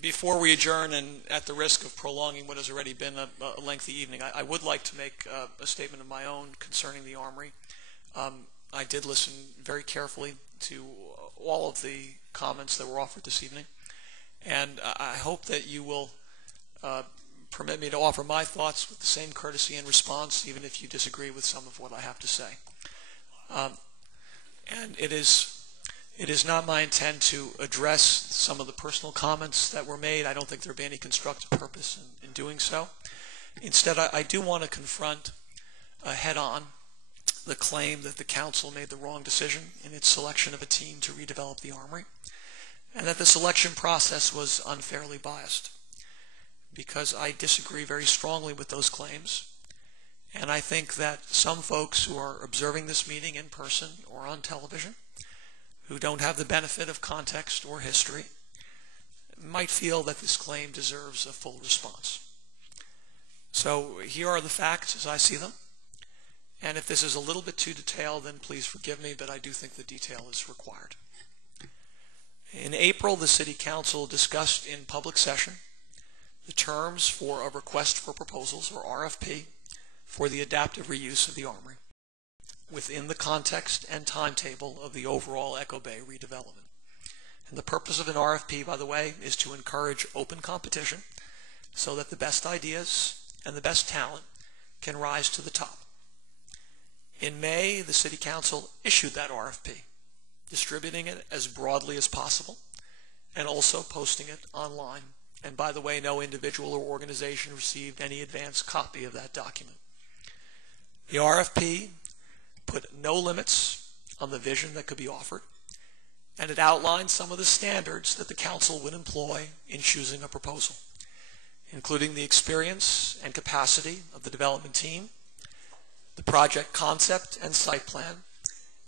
Before we adjourn, and at the risk of prolonging what has already been a lengthy evening, I would like to make a statement of my own concerning the Armory. I did listen very carefully to all of the comments that were offered this evening, and I hope that you will permit me to offer my thoughts with the same courtesy and response, even if you disagree with some of what I have to say. And it is not my intent to address some of the personal comments that were made. I don't think there would be any constructive purpose in doing so. Instead, I do want to confront head-on the claim that the council made the wrong decision in its selection of a team to redevelop the Armory, and that the selection process was unfairly biased, because I disagree very strongly with those claims. And I think that some folks who are observing this meeting in person or on television, who don't have the benefit of context or history, might feel that this claim deserves a full response. So here are the facts as I see them. And if this is a little bit too detailed, then please forgive me, but I do think the detail is required. In April, the City Council discussed in public session the terms for a request for proposals, or RFP, for the adaptive reuse of the Armory, within the context and timetable of the overall Echo Bay redevelopment. And the purpose of an RFP, by the way, is to encourage open competition so that the best ideas and the best talent can rise to the top. In May, the City Council issued that RFP, distributing it as broadly as possible and also posting it online. And by the way, no individual or organization received any advance copy of that document. The RFP put no limits on the vision that could be offered, and it outlined some of the standards that the council would employ in choosing a proposal, including the experience and capacity of the development team, the project concept and site plan,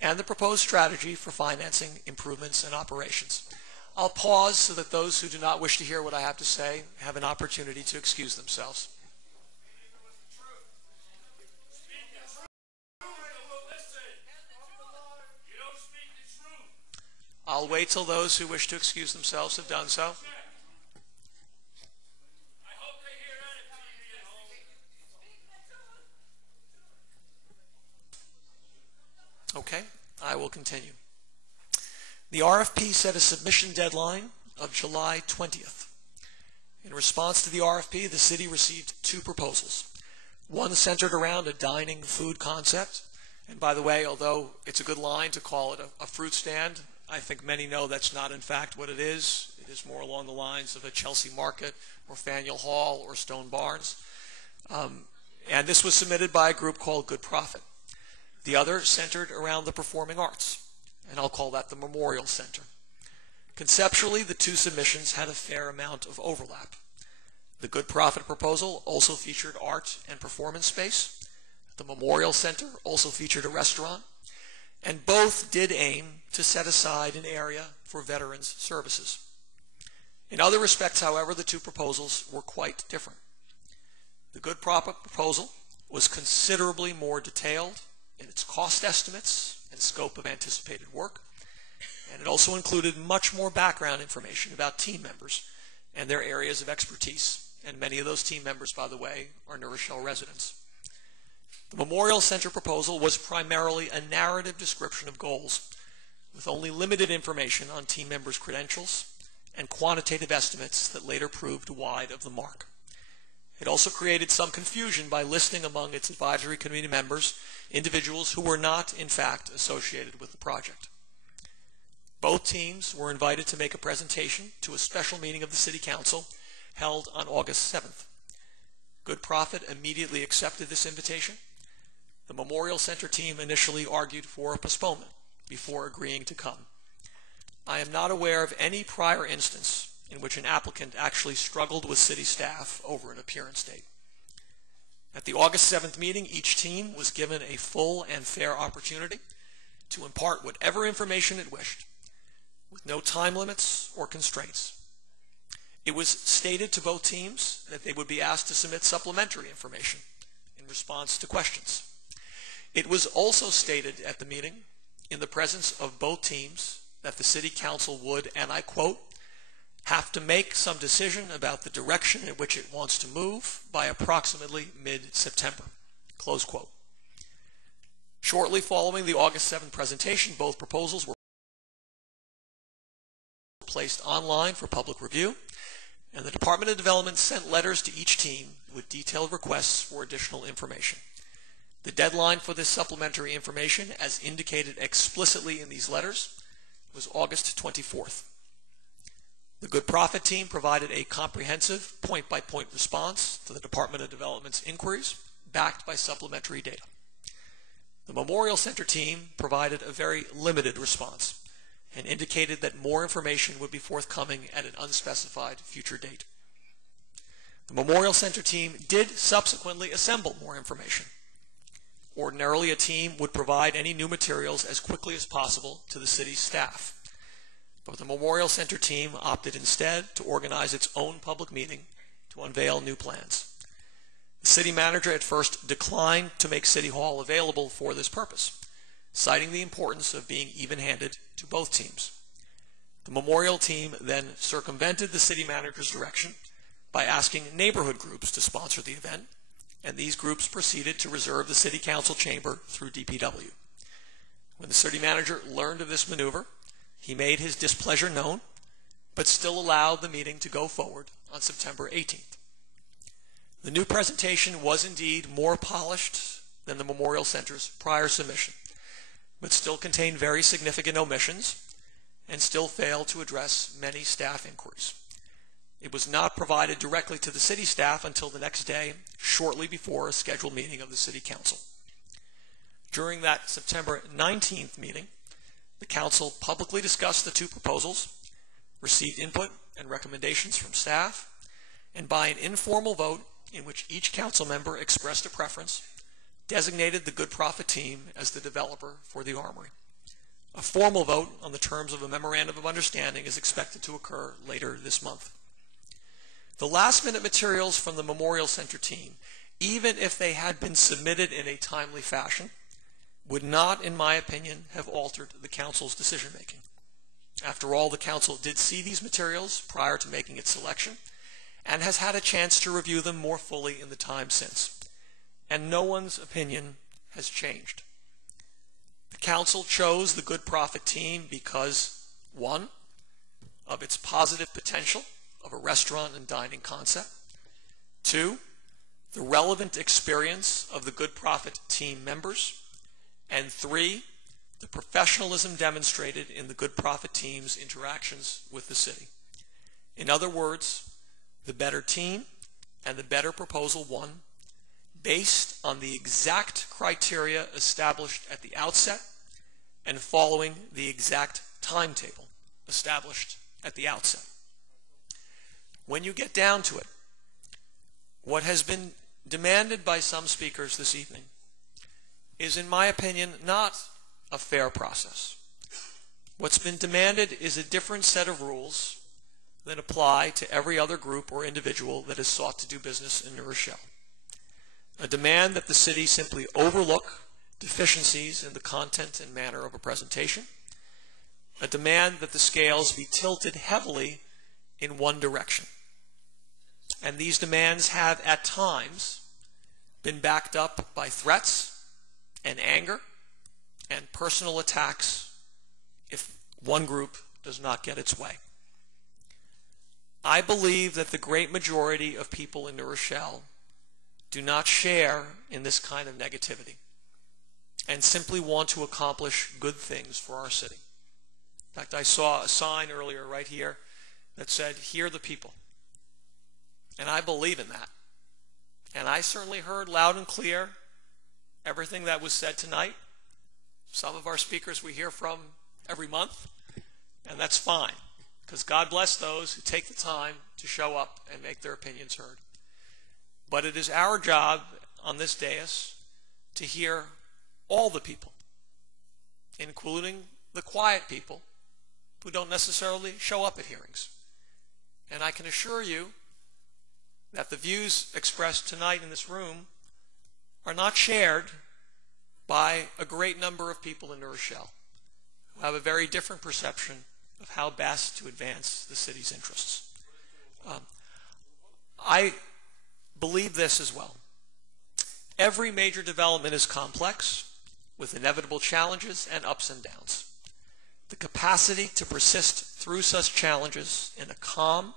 and the proposed strategy for financing improvements and operations. I'll pause so that those who do not wish to hear what I have to say have an opportunity to excuse themselves. I'll wait till those who wish to excuse themselves have done so. Okay, I will continue. The RFP set a submission deadline of July 20th. In response to the RFP, the city received two proposals. One centered around a dining food concept. And by the way, although it's a good line to call it a fruit stand, I think many know that's not in fact what it is. It is more along the lines of a Chelsea Market or Faneuil Hall or Stone Barns. And this was submitted by a group called Good Profit. The other centered around the performing arts, and I'll call that the Memorial Center. Conceptually, the two submissions had a fair amount of overlap. The Good Profit proposal also featured art and performance space. The Memorial Center also featured a restaurant, and both did aim to set aside an area for veterans' services. In other respects, however, the two proposals were quite different. The Good Profit proposal was considerably more detailed in its cost estimates and scope of anticipated work, and it also included much more background information about team members and their areas of expertise, and many of those team members, by the way, are New Rochelle residents. The Memorial Center proposal was primarily a narrative description of goals, with only limited information on team members' credentials and quantitative estimates that later proved wide of the mark. It also created some confusion by listing among its advisory committee members individuals who were not, in fact, associated with the project. Both teams were invited to make a presentation to a special meeting of the City Council held on August 7th. Good Profit immediately accepted this invitation. The Memorial Center team initially argued for a postponement before agreeing to come. I am not aware of any prior instance in which an applicant actually struggled with city staff over an appearance date. At the August 7th meeting, each team was given a full and fair opportunity to impart whatever information it wished, with no time limits or constraints. It was stated to both teams that they would be asked to submit supplementary information in response to questions. It was also stated at the meeting, in the presence of both teams, that the City Council would, and I quote, have have to make some decision about the direction in which it wants to move by approximately mid-September." Close quote. Shortly following the August 7th presentation, both proposals were placed online for public review, and the Department of Development sent letters to each team with detailed requests for additional information. The deadline for this supplementary information, as indicated explicitly in these letters, was August 24th. The Good Profit team provided a comprehensive point-by-point response to the Department of Development's inquiries, backed by supplementary data. The Memorial Center team provided a very limited response and indicated that more information would be forthcoming at an unspecified future date. The Memorial Center team did subsequently assemble more information. Ordinarily, a team would provide any new materials as quickly as possible to the city's staff. But the Memorial Center team opted instead to organize its own public meeting to unveil new plans. The city manager at first declined to make City Hall available for this purpose, citing the importance of being even-handed to both teams. The Memorial team then circumvented the city manager's direction by asking neighborhood groups to sponsor the event, and these groups proceeded to reserve the City Council chamber through DPW. When the city manager learned of this maneuver, he made his displeasure known, but still allowed the meeting to go forward on September 18th. The new presentation was indeed more polished than the Memorial Center's prior submission, but still contained very significant omissions and still failed to address many staff inquiries. It was not provided directly to the city staff until the next day, shortly before a scheduled meeting of the City Council. During that September 19th meeting, the Council publicly discussed the two proposals, received input and recommendations from staff, and by an informal vote in which each council member expressed a preference, designated the Good Profit team as the developer for the Armory. A formal vote on the terms of a memorandum of understanding is expected to occur later this month. The last-minute materials from the Memorial Center team, even if they had been submitted in a timely fashion, would not, in my opinion, have altered the Council's decision-making. After all, the Council did see these materials prior to making its selection, and has had a chance to review them more fully in the time since. And no one's opinion has changed. The Council chose the Good Profit team because, 1, of its positive potential of a restaurant and dining concept, 2, the relevant experience of the Good Profit team members, and 3, the professionalism demonstrated in the Good Profit team's interactions with the city. In other words, the better team and the better proposal won, based on the exact criteria established at the outset and following the exact timetable established at the outset. When you get down to it, what has been demanded by some speakers this evening is, in my opinion, not a fair process. What's been demanded is a different set of rules than apply to every other group or individual that has sought to do business in New Rochelle. A demand that the city simply overlook deficiencies in the content and manner of a presentation. A demand that the scales be tilted heavily in one direction. And these demands have, at times, been backed up by threats and anger and personal attacks if one group does not get its way. I believe that the great majority of people in New Rochelle do not share in this kind of negativity and simply want to accomplish good things for our city. In fact, I saw a sign earlier right here that said, "Hear the people." And I believe in that. And I certainly heard loud and clear everything that was said tonight. Some of our speakers we hear from every month, and that's fine, because God bless those who take the time to show up and make their opinions heard. But it is our job on this dais to hear all the people, including the quiet people who don't necessarily show up at hearings. And I can assure you that the views expressed tonight in this room are not shared by a great number of people in New Rochelle who have a very different perception of how best to advance the city's interests. I believe this as well. Every major development is complex, with inevitable challenges and ups and downs. The capacity to persist through such challenges in a calm,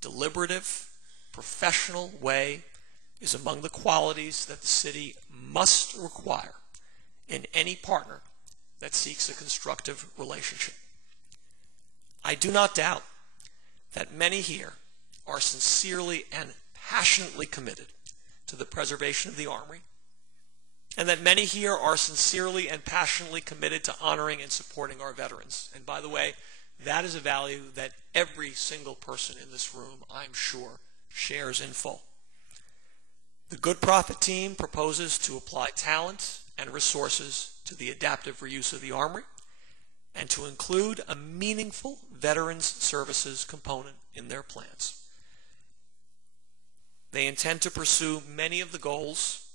deliberative, professional way is among the qualities that the city must require in any partner that seeks a constructive relationship. I do not doubt that many here are sincerely and passionately committed to the preservation of the Armory, and that many here are sincerely and passionately committed to honoring and supporting our veterans. And by the way, that is a value that every single person in this room, I'm sure, shares in full. The Good Prophet team proposes to apply talent and resources to the adaptive reuse of the Armory and to include a meaningful Veterans Services component in their plans. They intend to pursue many of the goals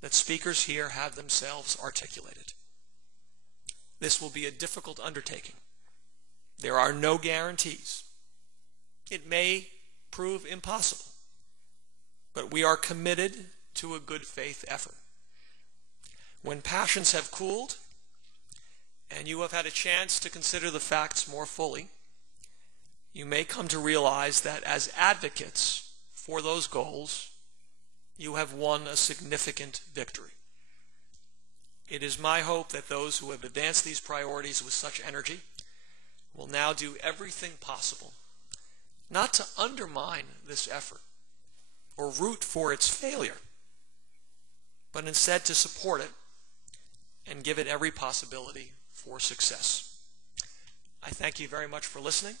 that speakers here have themselves articulated. This will be a difficult undertaking. There are no guarantees. It may prove impossible, but we are committed to a good faith effort. When passions have cooled and you have had a chance to consider the facts more fully, you may come to realize that as advocates for those goals, you have won a significant victory. It is my hope that those who have advanced these priorities with such energy will now do everything possible not to undermine this effort or root for its failure, but instead to support it and give it every possibility for success. I thank you very much for listening,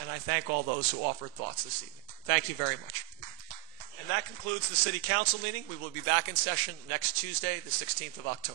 and I thank all those who offered thoughts this evening. Thank you very much. And that concludes the City Council meeting. We will be back in session next Tuesday, the 16th of October.